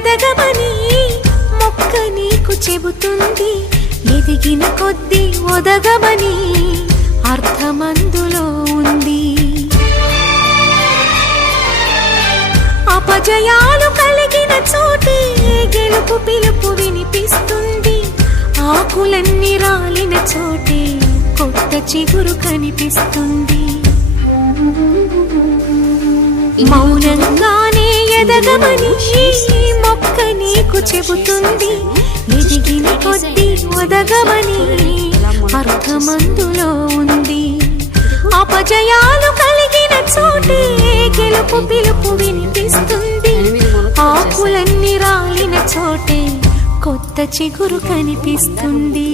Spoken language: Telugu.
ఎదగమని మొక్క నీకు చెబుతుంది. ఎదిగిన కొద్దీ ఒదగమని అర్థమందులో ఉంది. అపజయాలు కలిగిన చోటే గెలుపు పిలుపు వినిపిస్తుంది. ఆకులన్నీ రాలిన చోటే కొత్త చిగురు కనిపిస్తుంది. మౌనంగానే ఎదగమని మొక్క నీకు చెబుతుంది. ఎదిగిన కొద్దీ ఒదగమని అర్థమందులో ఉంది. అపజయాలు కలిగిన చోటే గెలుపు పిలుపు వినిపిస్తుంది. ఆకులన్నీ రాలిన చోటే కొత్త చిగురు కనిపిస్తుంది.